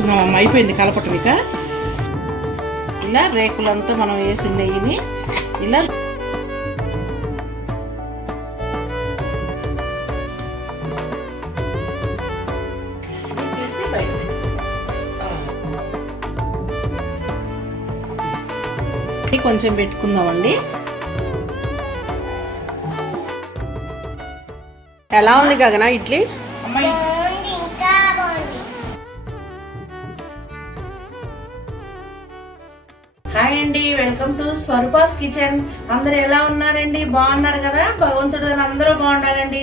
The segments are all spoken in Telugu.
చేసుకుందాం అయిపోయింది కలపటం ఇక. ఇలా రేకులంతా మనం వేసిన నెయ్యిని ఇలా కొంచెం పెట్టుకుందామండి. ఎలా ఉంది గగన ఇడ్లీ? అమ్మాయి హాయ్ అండి వెల్కమ్ టు స్వరూపాస్ కిచెన్. అందరు ఎలా ఉన్నారండి? బాగున్నారు కదా? భగవంతుడు అందరూ బాగుండాలండి.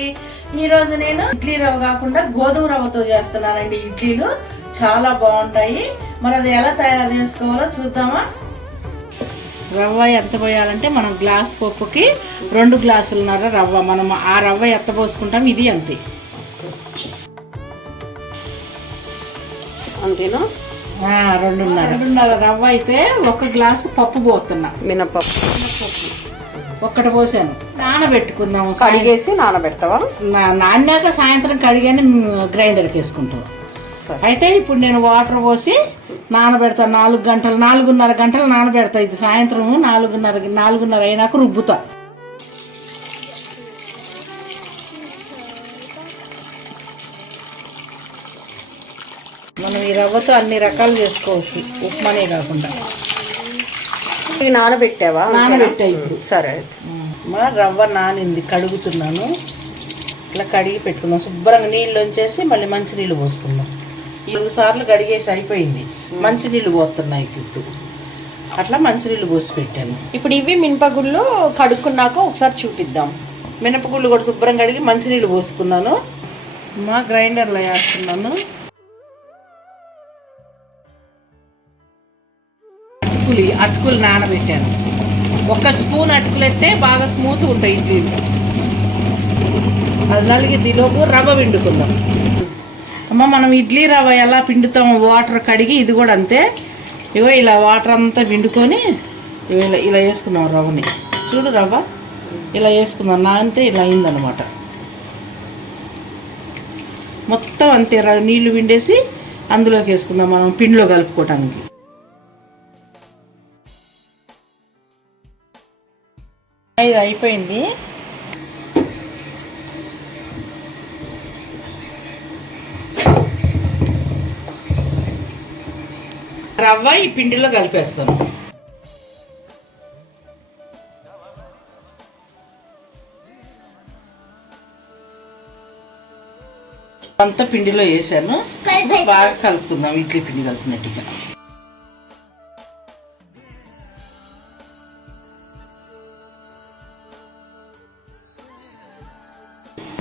ఈరోజు నేను ఇడ్లీ రవ్వ కాకుండా గోధుమ రవ్వతో చేస్తున్నానండి. ఇడ్లీలు చాలా బాగుంటాయి. మరి అది ఎలా తయారు చేసుకోవాలో చూద్దామా? రవ్వ ఎంత పోయాలంటే మనం గ్లాస్ పప్పుకి రెండు గ్లాసులున్నర రవ్వ. మనం ఆ రవ్వ ఎత్త పోసుకుంటాం? ఇది అంతే. అంతేనా? రెండున్నర. రెండున్నర రవ్వ అయితే ఒక గ్లాసు పప్పు పోతున్నా. మినపప్పు. ఒక్కటి పోసాను. నానబెట్టుకుందాము కడిగేసి నానబెడతావా? నా- నానాక సాయంత్రం కడిగానే గ్రైండర్కి వేసుకుంటాం అయితే ఇప్పుడు నేను వాటర్ పోసి నానబెడతా. నాలుగు గంటలు నాలుగున్నర గంటలు నానబెడతా. ఇది సాయంత్రం నాలుగున్నర నాలుగున్నర అయినాక రుబ్బుతా. మనం ఈ రవ్వతో అన్ని రకాలు చేసుకోవచ్చు. ఉప్మానే కాకుండా. నానబెట్టావా? నానబెట్టా ఇప్పుడు. సరే అయితే. మా రవ్వ నానింది కడుగుతున్నాను. ఇట్లా కడిగి పెట్టుకుందాం. శుభ్రంగా నీళ్ళు వచ్చేసి మళ్ళీ మంచి నీళ్ళు పోసుకుందాం రెండు సార్లు కడిగేసి అయిపోయింది. మంచి నీళ్ళు పోతున్నాయి ఇప్పుడు. అట్లా మంచి నీళ్ళు పోసి పెట్టాను. ఇప్పుడు ఇవి మినపగుళ్ళు కడుక్కున్నాక ఒకసారి చూపిద్దాం. మినపగుళ్ళు కూడా శుభ్రం కడిగి మంచి నీళ్ళు పోసుకున్నాను. మా గ్రైండర్లో వేస్తున్నాను. అటుకులు అటుకులు నానబెట్టాను. ఒక స్పూన్ అటుకులు అయితే బాగా స్మూత్ ఉంటాయి ఇడ్లీలు అది నలిగి దీలోపు రవ్వ పిండుకుందాం. అమ్మ మనం ఇడ్లీ రవ్వ ఎలా పిండుతాం వాటర్ కడిగి ఇది కూడా అంతే. ఇగో ఇలా వాటర్ అంతా పిండుకొని ఇలా ఇలా వేసుకుందాం రవ్వని. చూడు రవ్వ ఇలా వేసుకుందాం. నా అంతే ఇలా అయిందనమాట మొత్తం అంతే ర- నీళ్ళు పిండేసి అందులోకి వేసుకుందాం మనం పిండిలో కలుపుకోవటానికి. ఇది అయిపోయింది. రవ్వ ఈ పిండిలో కలిపేస్తాను. అంతా పిండిలో వేసాను. బాగా కలుపుకుందాం ఇడ్లీ పిండి కలిపినట్టుగా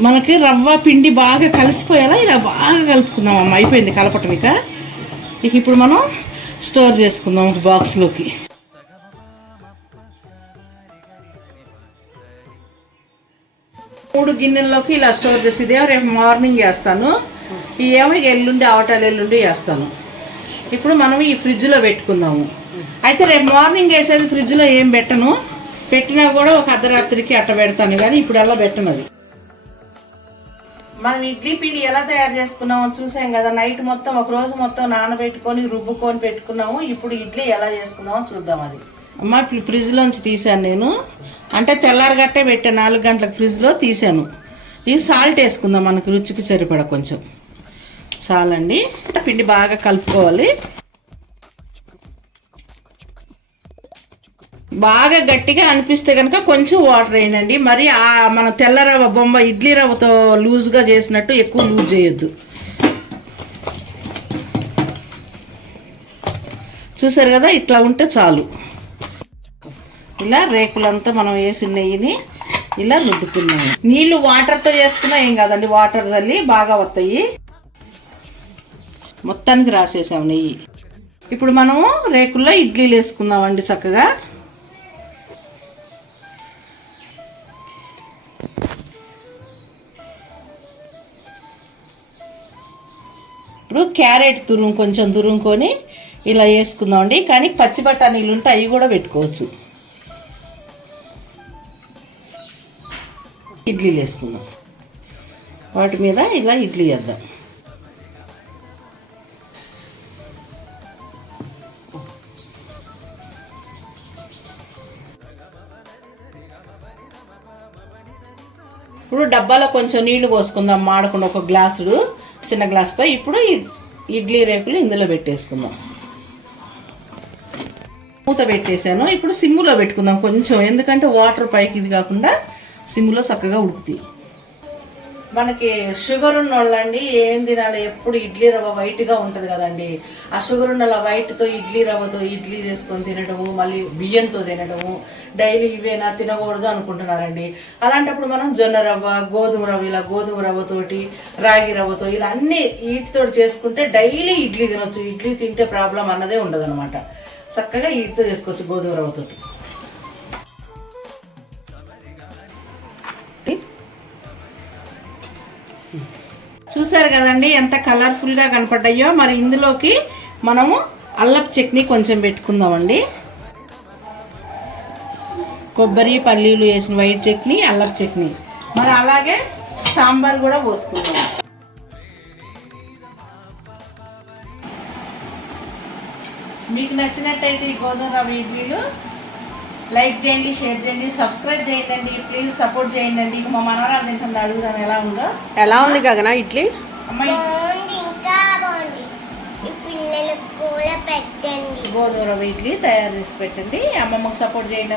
మనకి రవ్వ పిండి బాగా కలిసిపోయేలా ఇలా బాగా కలుపుకుందాం అమ్మ. అయిపోయింది కలపటం ఇక. ఇక ఇప్పుడు మనం స్టోర్ చేసుకుందాం ఒక బాక్స్లోకి మూడు గిన్నెల్లోకి ఇలా స్టోర్ చేసి ఇదేమో రేపు మార్నింగ్ వేస్తాను ఈ ఏమో ఇక ఎల్లుండి అవటాలు ఎల్లుండి వేస్తాను ఇప్పుడు మనం ఈ ఫ్రిడ్జ్లో పెట్టుకుందాము. అయితే రేపు మార్నింగ్ వేసేది ఫ్రిడ్జ్లో ఏం పెట్టను. పెట్టినా కూడా ఒక అర్ధరాత్రికి అట్ట పెడతాను కానీ ఇప్పుడు ఎలా పెట్టను అది. మనం ఇడ్లీ పిండి ఎలా తయారు చేసుకున్నామో చూసాం కదా. నైట్ మొత్తం ఒక రోజు మొత్తం నానబెట్టుకొని రుబ్బుకొని పెట్టుకున్నాము. ఇప్పుడు ఇడ్లీ ఎలా చేసుకున్నామో చూద్దాం అది. అమ్మ ఇప్పుడు ఫ్రిడ్జ్లోంచి తీసాను నేను. అంటే తెల్లారగట్టే పెట్టాను నాలుగు గంటలకు ఫ్రిడ్జ్లో తీసాను ఇది సాల్ట్ వేసుకుందాం మనకు రుచికి సరిపడ కొంచెం. చాలండి. పిండి బాగా కలుపుకోవాలి. బాగా గట్టిగా అనిపిస్తే కనుక కొంచెం వాటర్ వేయండి. మరి ఆ మన తెల్ల రవ్వ బొమ్మ ఇడ్లీ రవ్వతో లూజ్గా చేసినట్టు ఎక్కువ లూజ్ చేయొద్దు. చూసారు కదా? ఇట్లా ఉంటే చాలు. ఇలా రేకులంతా మనం వేసిన నెయ్యిని ఇలా రుద్దుకున్నాము నీళ్ళు వాటర్తో చేసుకున్నా ఏం కాదండి వాటర్ చల్లి బాగా వస్తాయి మొత్తానికి రాసేసాము నెయ్యి. ఇప్పుడు మనము రేకుల్లో ఇడ్లీలు వేసుకుందామండి చక్కగా. ఇప్పుడు క్యారెట్ తురుము కొంచెం తురుముకొని ఇలా వేసుకుందాం అండి కానీ పచ్చి బఠానీలు ఉంటే అవి కూడా పెట్టుకోవచ్చు. ఇడ్లీలు వేసుకుందాం. వాటి మీద ఇలా ఇడ్లీ వేద్దాం. ఇప్పుడు డబ్బాలో కొంచెం నీళ్ళు పోసుకుందాం. మాడకుండా ఒక గ్లాసుడు. చిన్న గ్లాస్తో ఇప్పుడు ఇడ్లీ రేకులు ఇందులో పెట్టేసుకుందాం. మూత పెట్టేశాను. ఇప్పుడు సిమ్ములో పెట్టుకుందాం కొంచెం ఎందుకంటే వాటర్ పైకి ఇది కాకుండా సిమ్ములో చక్కగా ఉడుకుతాయి. మనకి షుగర్ ఉన్న వాళ్ళండి ఏం తినాలి? ఎప్పుడు ఇడ్లీ రవ్వ వైట్గా ఉంటుంది కదండి. ఆ షుగర్ ఉన్న వైట్తో ఇడ్లీ రవ్వతో ఇడ్లీ చేసుకొని తినడము మళ్ళీ బియ్యంతో తినడము డైలీ ఇవేనా తినకూడదు అనుకుంటున్నారండి. అలాంటప్పుడు మనం జొన్న రవ్వ గోధుమ రవ్వ ఇలా గోధుమ రవ్వతోటి రాగి రవ్వతో ఇలా అన్ని వీటితో చేసుకుంటే డైలీ ఇడ్లీ తినొచ్చు. ఇడ్లీ తింటే ప్రాబ్లం అన్నదే ఉండదు చక్కగా వీటితో చేసుకోవచ్చు గోధుమ రవ్వతోటి. చూసారు కదండి ఎంత కలర్ఫుల్గా కనపడ్డాయో. మరి ఇందులోకి మనము అల్లపు చట్నీ కొంచెం పెట్టుకుందామండి. కొబ్బరి పల్లీలు వేసిన వైట్ చట్నీ అల్లపు చట్నీ. మరి అలాగే సాంబార్ కూడా పోసుకుందాం. మీకు నచ్చినట్టయితే ఈ గోధుమ రవ్వ ఇడ్లీలు లైక్ చేయండి షేర్ చేయండి సబ్స్క్రైబ్ చేయండి ప్లీజ్ సపోర్ట్ చేయండి. ఇక మా మనవరాలు తింటుంది అడుగుదాం ఎలా ఉందో. ఎలా ఉంది గగన ఇడ్లీ? గోధుమ ఇడ్లీ తయారు చేసి పెట్టండి. అమ్మమ్మకి సపోర్ట్ చేయండి